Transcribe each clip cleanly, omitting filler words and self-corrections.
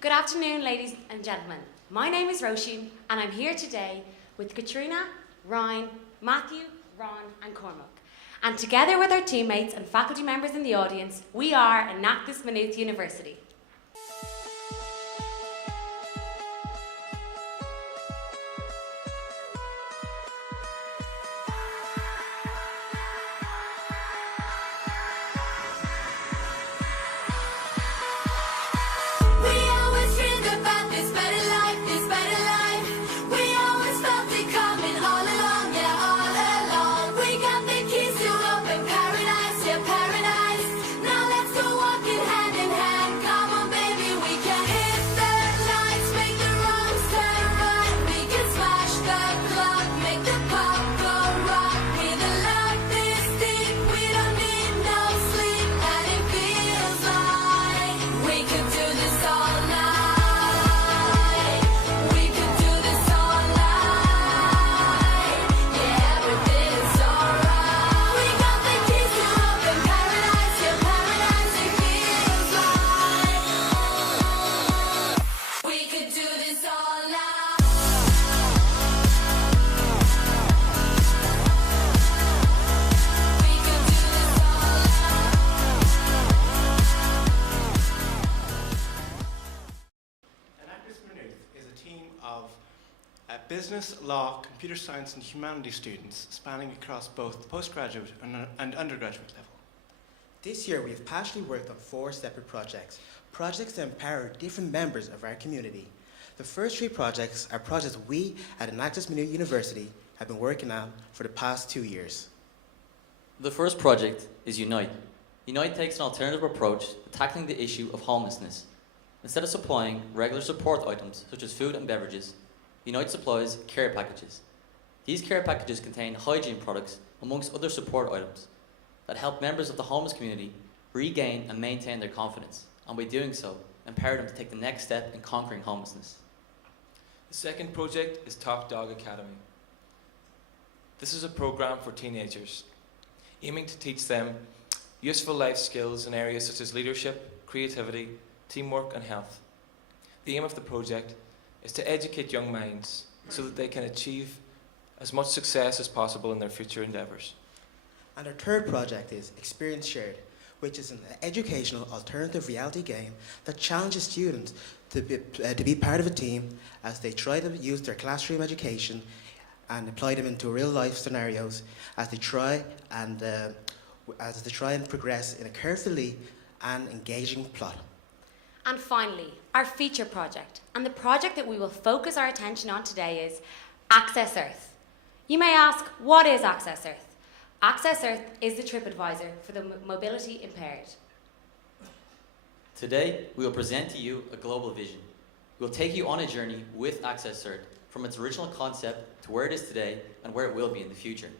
Good afternoon, ladies and gentlemen. My name is Roisin, and I'm here today with Katrina, Ryan, Matthew, Ron, and Cormac. And together with our teammates and faculty members in the audience, we are Enactus Maynooth University. Business, law, computer science and humanities students spanning across both the postgraduate and undergraduate level. This year we have passionately worked on 4 separate projects that empower different members of our community. The first 3 projects are projects we at Enactus Maynooth University have been working on for the past 2 years. The first project is Unite. Unite takes an alternative approach to tackling the issue of homelessness. Instead of supplying regular support items such as food and beverages, Unite supplies care packages. These care packages contain hygiene products amongst other support items that help members of the homeless community regain and maintain their confidence, and by doing so, empower them to take the next step in conquering homelessness. The second project is Dawg Academy. This is a program for teenagers, aiming to teach them useful life skills in areas such as leadership, creativity, teamwork and health. The aim of the project is to educate young minds so that they can achieve as much success as possible in their future endeavours. And our third project is Experience Shared, which is an educational alternative reality game that challenges students to be part of a team as they try to use their classroom education and apply them into real life scenarios as they try and progress in a carefully and engaging plot. And finally, our feature project, and the project that we will focus our attention on today is Access Earth. You may ask, what is Access Earth? Access Earth is the TripAdvisor for the mobility impaired. Today, we will present to you a global vision. We will take you on a journey with Access Earth from its original concept to where it is today and where it will be in the future.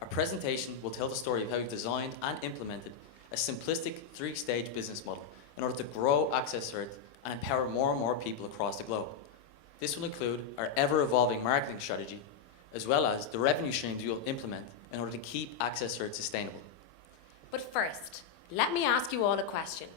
Our presentation will tell the story of how we've designed and implemented a simplistic 3-stage business model in order to grow Access Earth and empower more and more people across the globe. This will include our ever-evolving marketing strategy, as well as the revenue streams we will implement in order to keep Access Earth sustainable. But first, let me ask you all a question.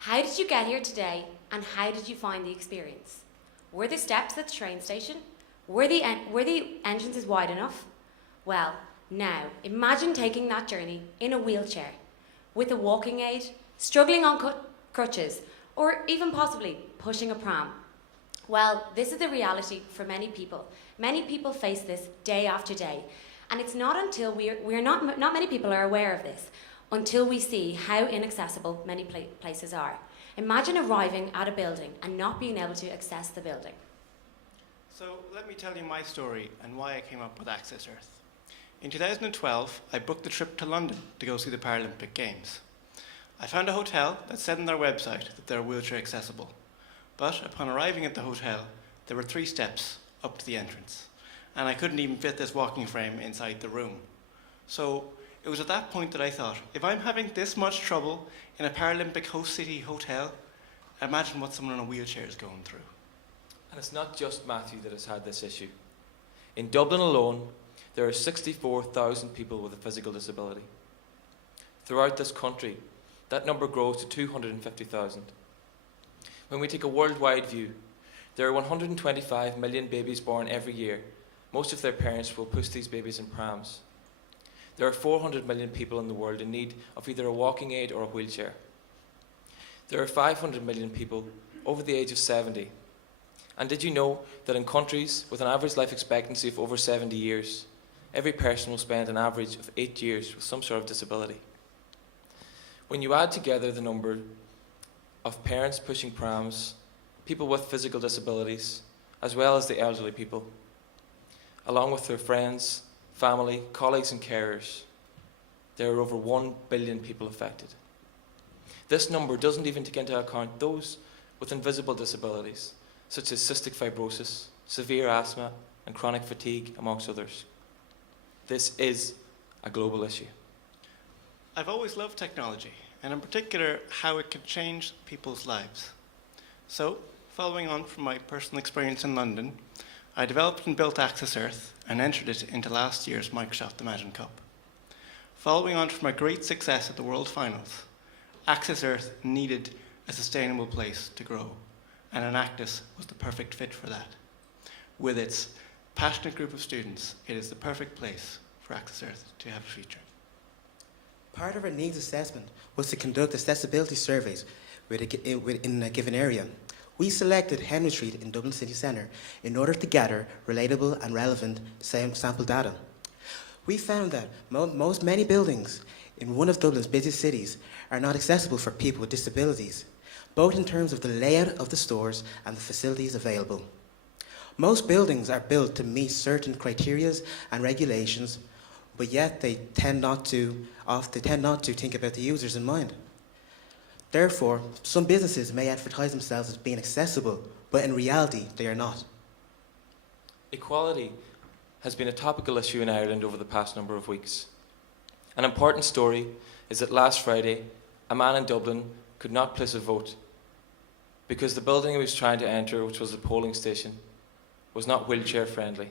How did you get here today, and how did you find the experience? Were the steps at the train station? Were the entrances wide enough? Well, now, imagine taking that journey in a wheelchair, with a walking aid, struggling on crutches, or even possibly pushing a pram. Well, this is the reality for many people. Many people face this day after day, and it's not until not many people are aware of this until we see how inaccessible many places are. Imagine arriving at a building and not being able to access the building. So let me tell you my story and why I came up with Access Earth. In 2012, I booked the trip to London to go see the Paralympic Games. I found a hotel that said on their website that they're wheelchair accessible. But upon arriving at the hotel, there were 3 steps up to the entrance, and I couldn't even fit this walking frame inside the room. So it was at that point that I thought, if I'm having this much trouble in a Paralympic host city hotel, imagine what someone in a wheelchair is going through. And it's not just Matthew that has had this issue. In Dublin alone, there are 64,000 people with a physical disability. Throughout this country, that number grows to 250,000. When we take a worldwide view, there are 125 million babies born every year. Most of their parents will push these babies in prams. There are 400 million people in the world in need of either a walking aid or a wheelchair. There are 500 million people over the age of 70. And did you know that in countries with an average life expectancy of over 70 years, every person will spend an average of 8 years with some sort of disability? When you add together the number of parents pushing prams, people with physical disabilities, as well as the elderly people, along with their friends, family, colleagues and carers, there are over 1 billion people affected. This number doesn't even take into account those with invisible disabilities, such as cystic fibrosis, severe asthma, and chronic fatigue, amongst others. This is a global issue. I've always loved technology, and in particular, how it can change people's lives. So, following on from my personal experience in London, I developed and built Access Earth and entered it into last year's Microsoft Imagine Cup. Following on from my great success at the World Finals, Access Earth needed a sustainable place to grow, and Enactus was the perfect fit for that. With its passionate group of students, it is the perfect place for Access Earth to have a future. Part of our needs assessment was to conduct accessibility surveys within a given area. We selected Henry Street in Dublin City Centre in order to gather relatable and relevant sample data. We found that many buildings in one of Dublin's busiest cities are not accessible for people with disabilities, both in terms of the layout of the stores and the facilities available. Most buildings are built to meet certain criteria and regulations, but yet they tend not to think about the users in mind. Therefore, some businesses may advertise themselves as being accessible, but in reality, they are not. Equality has been a topical issue in Ireland over the past number of weeks. An important story is that last Friday, a man in Dublin could not place a vote because the building he was trying to enter, which was the polling station, was not wheelchair friendly.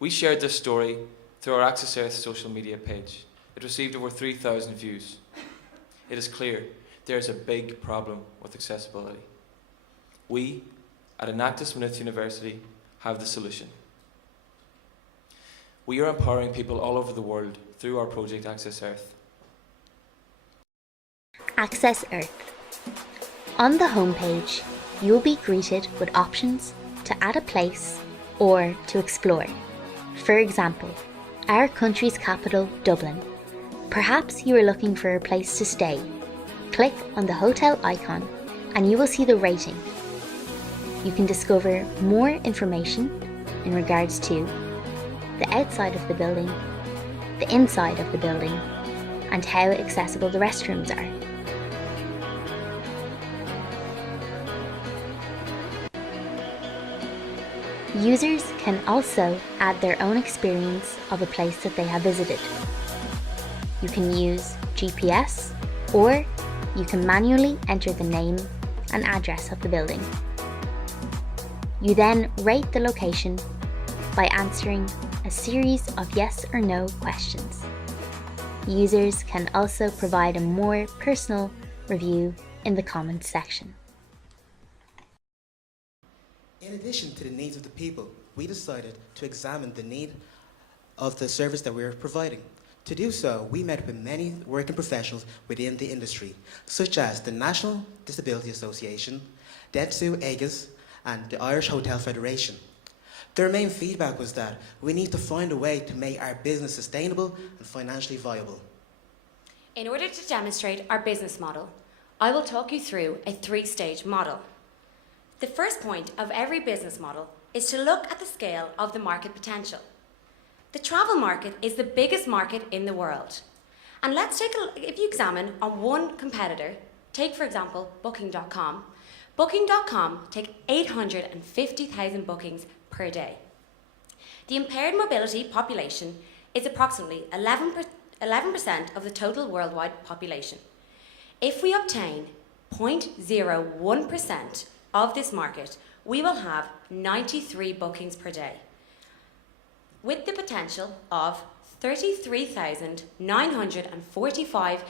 We shared this story through our Access Earth social media page. It received over 3,000 views. It is clear there is a big problem with accessibility. We, at Enactus Maynooth University, have the solution. We are empowering people all over the world through our project Access Earth. Access Earth. On the homepage, you will be greeted with options to add a place or to explore. For example, our country's capital, Dublin. Perhaps you are looking for a place to stay. Click on the hotel icon and you will see the rating. You can discover more information in regards to the outside of the building, the inside of the building, and how accessible the restrooms are. Users can also add their own experience of a place that they have visited. You can use GPS, or you can manually enter the name and address of the building. You then rate the location by answering a series of yes or no questions. Users can also provide a more personal review in the comments section. In addition to the needs of the people, we decided to examine the need of the service that we are providing. To do so, we met with many working professionals within the industry, such as the National Disability Association, Dentsu Aegis, and the Irish Hotel Federation. Their main feedback was that we need to find a way to make our business sustainable and financially viable. In order to demonstrate our business model, I will talk you through a 3-stage model. The first point of every business model is to look at the scale of the market potential. The travel market is the biggest market in the world. And let's take if you examine on one competitor, take for example Booking.com. Booking.com take 850,000 bookings per day. The impaired mobility population is approximately 11% of the total worldwide population. If we obtain 0.01% of this market, we will have 93 bookings per day, with the potential of 33,945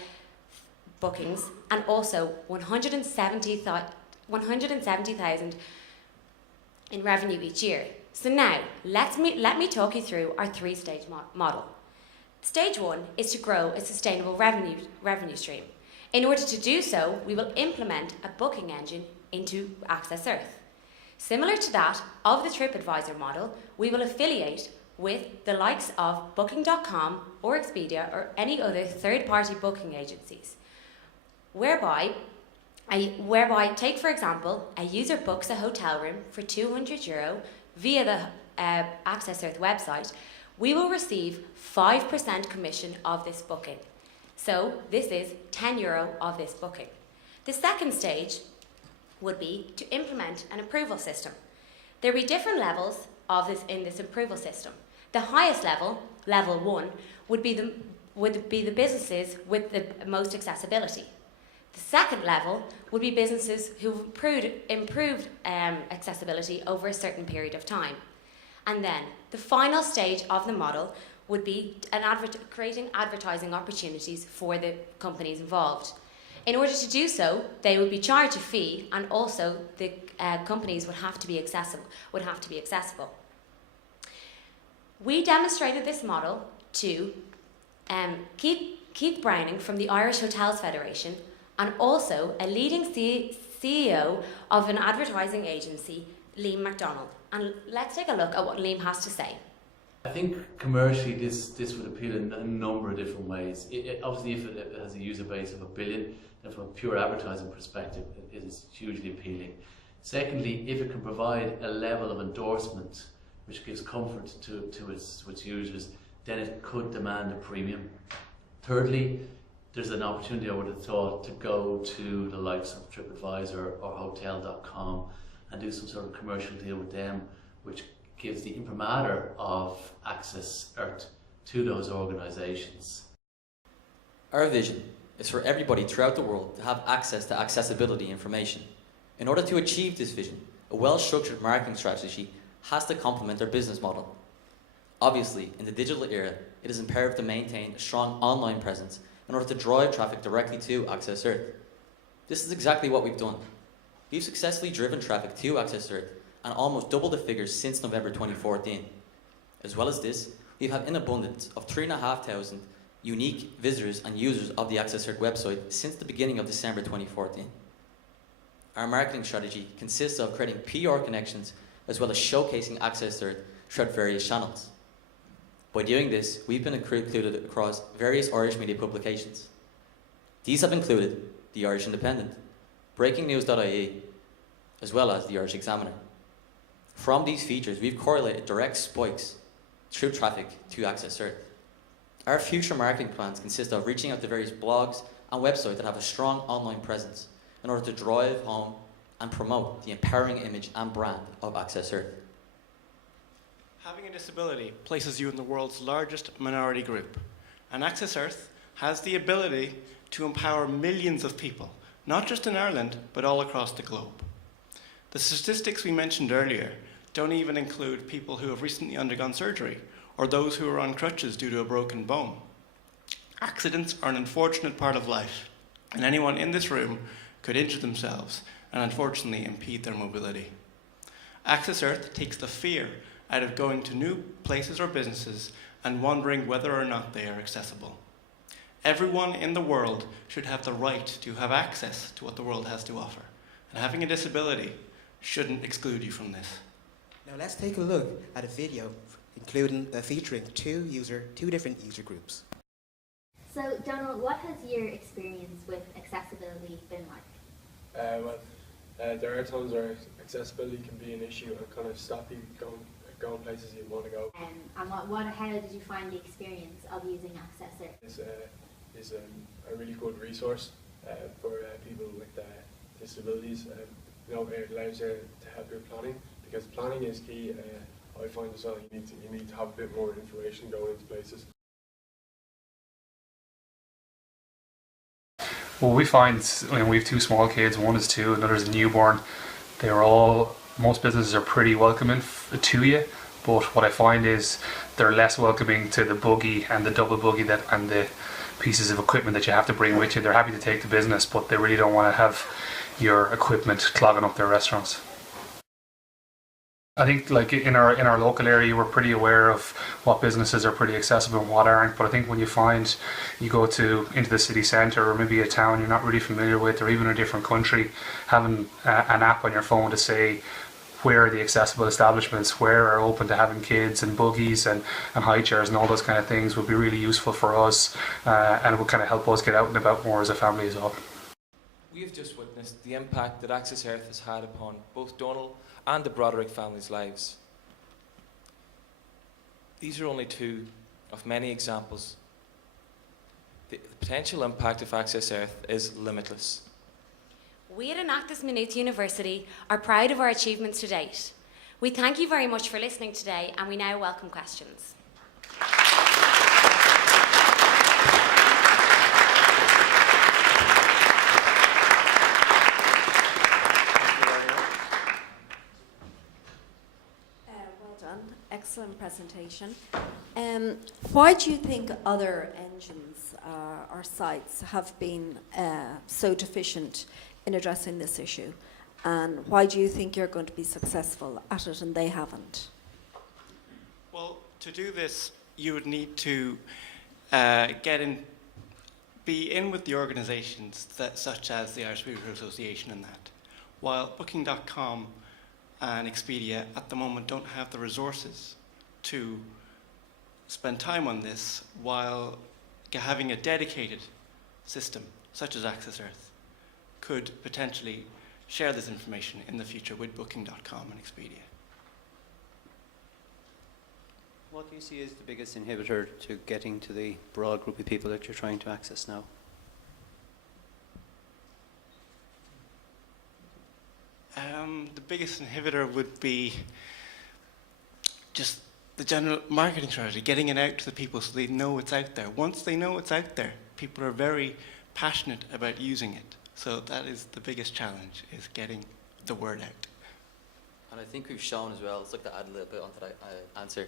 bookings and also 170,000 in revenue each year. So now, let me talk you through our three-stage model. Stage 1 is to grow a sustainable revenue stream. In order to do so, we will implement a booking engine into Access Earth. Similar to that of the TripAdvisor model, we will affiliate with the likes of Booking.com or Expedia or any other third-party booking agencies, whereby, take for example, a user books a hotel room for €200 via the Access Earth website, we will receive 5% commission of this booking. So this is €10 of this booking. The second stage would be to implement an approval system. There will be different levels of this in this approval system. The highest level, level 1, would be the businesses with the most accessibility. The second level would be businesses who've improved accessibility over a certain period of time. And then the final stage of the model would be creating advertising opportunities for the companies involved. In order to do so, they would be charged a fee, and also the companies would have to be accessible. We demonstrated this model to Keith Browning from the Irish Hotels Federation, and also a leading CEO of an advertising agency, Liam MacDonald. And let's take a look at what Liam has to say. I think commercially this would appeal in a number of different ways. Obviously, if it has a user base of 1 billion, then from a pure advertising perspective, it is hugely appealing. Secondly, if it can provide a level of endorsement which gives comfort to its users, then it could demand a premium. Thirdly, there's an opportunity, I would have thought, to go to the likes of TripAdvisor or Hotel.com and do some sort of commercial deal with them, which gives the imprimatur of Access Earth to those organisations. Our vision is for everybody throughout the world to have access to accessibility information. In order to achieve this vision, a well-structured marketing strategy has to complement our business model. Obviously, in the digital era, it is imperative to maintain a strong online presence in order to drive traffic directly to Access Earth. This is exactly what we've done. We've successfully driven traffic to Access Earth and almost doubled the figures since November 2014. As well as this, we've had an abundance of 3,500 unique visitors and users of the Access Earth website since the beginning of December 2014. Our marketing strategy consists of creating PR connections as well as showcasing Access Earth throughout various channels. By doing this, we've been included across various Irish media publications. These have included the Irish Independent, BreakingNews.ie, as well as the Irish Examiner. From these features, we've correlated direct spikes through traffic to Access Earth. Our future marketing plans consist of reaching out to various blogs and websites that have a strong online presence in order to drive home and promote the empowering image and brand of Access Earth. Having a disability places you in the world's largest minority group, and Access Earth has the ability to empower millions of people, not just in Ireland, but all across the globe. The statistics we mentioned earlier don't even include people who have recently undergone surgery or those who are on crutches due to a broken bone. Accidents are an unfortunate part of life, and anyone in this room could injure themselves and unfortunately impede their mobility. Access Earth takes the fear out of going to new places or businesses and wondering whether or not they are accessible. Everyone in the world should have the right to have access to what the world has to offer, and having a disability shouldn't exclude you from this. Now let's take a look at a video featuring two different user groups. So, Donald, what has your experience with accessibility been like? There are times where accessibility can be an issue and kind of stop you going places you want to go. And how did you find the experience of using Access Earth? Is a really good resource for people with disabilities. It allows you to help your planning, because planning is key. I find as well you need to have a bit more information going into places. Well, we find when we have two small kids, one is 2, another is a newborn, most businesses are pretty welcoming to you, but what I find is they're less welcoming to the buggy and the double buggy and the pieces of equipment that you have to bring with you. They're happy to take the business, but they really don't want to have your equipment clogging up their restaurants. I think like in our local area, we're pretty aware of what businesses are pretty accessible and what aren't. But I think when you find you go into the city centre or maybe a town you're not really familiar with, or even a different country, having an app on your phone to say where are the accessible establishments, where are open to having kids and buggies and high chairs and all those kind of things would be really useful for us, and it would kind of help us get out and about more as a family as well. We have just witnessed the impact that Access Earth has had upon both Donal and the Broderick family's lives. These are only two of many examples. The potential impact of Access Earth is limitless. We at Enactus Maynooth University are proud of our achievements to date. We thank you very much for listening today, and we now welcome questions. Excellent presentation. Why do you think other engines or sites have been so deficient in addressing this issue? And why do you think you're going to be successful at it and they haven't? Well, to do this, you would need to be in with the organisations such as the Irish Realtor Association and that. While Booking.com and Expedia at the moment don't have the resources to spend time on this, while having a dedicated system such as Access Earth could potentially share this information in the future with Booking.com and Expedia. What do you see as the biggest inhibitor to getting to the broad group of people that you're trying to access now? The biggest inhibitor would be just the general marketing strategy, getting it out to the people so they know it's out there. Once they know it's out there, people are very passionate about using it. So that is the biggest challenge, is getting the word out. And I think we've shown as well, let's look to add a little bit onto that answer.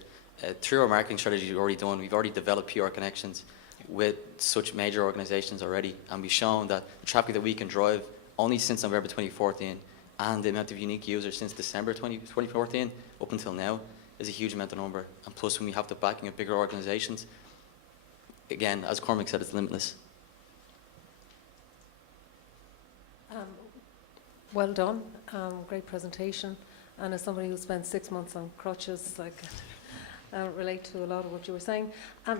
Through our marketing strategy we've already done, we've already developed PR connections with such major organisations already, and we've shown that the traffic that we can drive only since November 2014 and the amount of unique users since December 2014 up until now is a huge amount of number. And plus, when we have the backing of bigger organisations, again, as Cormac said, it's limitless. Well done, great presentation. And as somebody who spent 6 months on crutches, I can relate to a lot of what you were saying.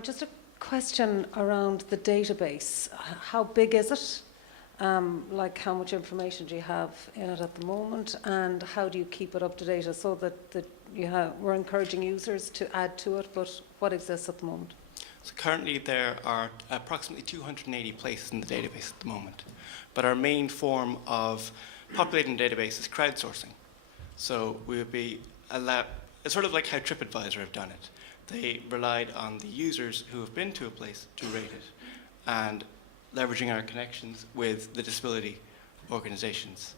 Just a question around the database. How big is it? Like how much information do you have in it at the moment, and how do you keep it up to date so that we're encouraging users to add to it, but what exists at the moment? So currently there are approximately 280 places in the database at the moment, but our main form of populating the database is crowdsourcing. So we would be it's sort of like how TripAdvisor have done it. They relied on the users who have been to a place to rate it, and leveraging our connections with the disability organisations.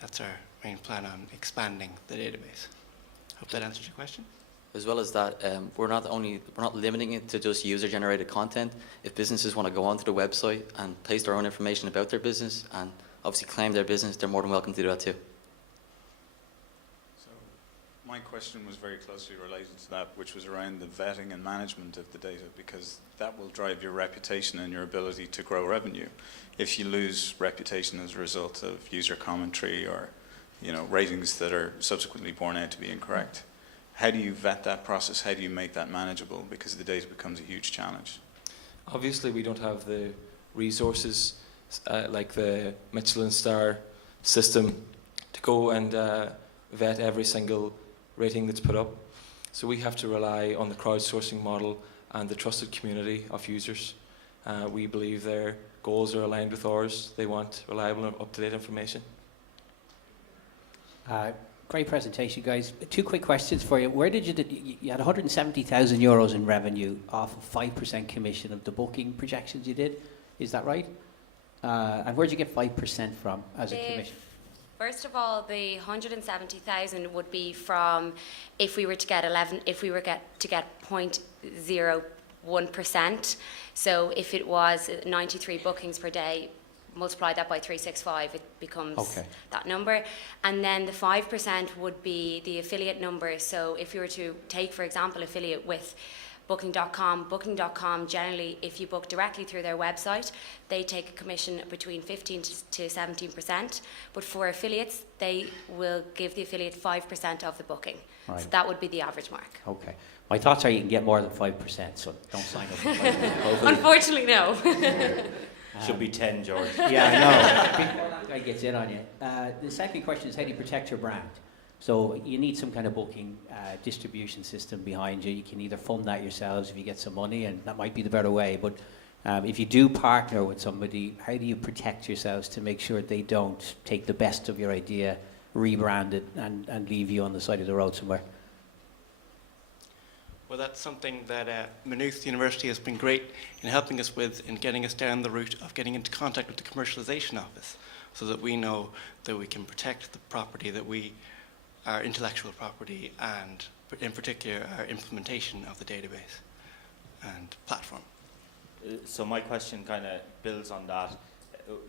That's our main plan on expanding the database. Hope that answers your question. As well as that, we're not limiting it to just user-generated content. If businesses want to go onto the website and place their own information about their business and obviously claim their business, they're more than welcome to do that too. So my question was very closely related to that, which was around the vetting and management of the data, because that will drive your reputation and your ability to grow revenue. If you lose reputation as a result of user commentary or ratings that are subsequently borne out to be incorrect, how do you vet that process? How do you make that manageable? Because the data becomes a huge challenge. Obviously, we don't have the resources like the Michelin star system to go and vet every single rating that's put up. So we have to rely on the crowdsourcing model and the trusted community of users. We believe their goals are aligned with ours. They want reliable and up-to-date information. Great presentation, guys. 2 quick questions for you. Where did you had 170,000 euros in revenue off of 5% commission of the booking projections you did? Is that right? And where did you get 5% from as a commission? First of all, the 170,000 would be from if we were to get 0.01% 1%. So if it was 93 bookings per day, multiply that by 365, it becomes that number. And then the 5% would be the affiliate number. So if you were to take, for example, affiliate with Booking.com generally, if you book directly through their website, they take a commission between 15 to 17%. But for affiliates, they will give the affiliate 5% of the booking. Right. So that would be the average mark. Okay. My thoughts are you can get more than 5%, so don't sign up for 5%. Unfortunately, no. Should be 10, George. Yeah, I know. Before that guy gets in on you. The second question is, how do you protect your brand? So you need some kind of booking distribution system behind you. You can either fund that yourselves if you get some money, and that might be the better way. But if you do partner with somebody, how do you protect yourselves to make sure they don't take the best of your idea, rebrand it, and leave you on the side of the road somewhere? Well, that's something that Maynooth University has been great in helping us with, in getting us down the route of getting into contact with the commercialization office, so that we know that we can protect the property that our intellectual property, and in particular our implementation of the database and platform. So my question kind of builds on that.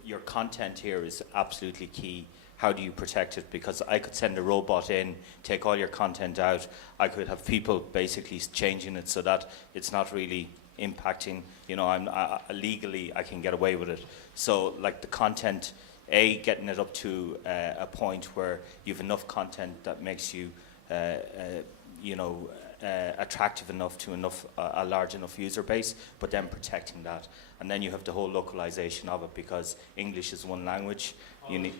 Your content here is absolutely key. How do you protect it? Because I could send a robot in, take all your content out. I could have people basically changing it so that it's not really impacting, legally I can get away with it. So like the content, getting it up to a point where you've enough content that makes you, attractive enough to a large enough user base, but then protecting that. And then you have the whole localization of it, because English is one language. You need.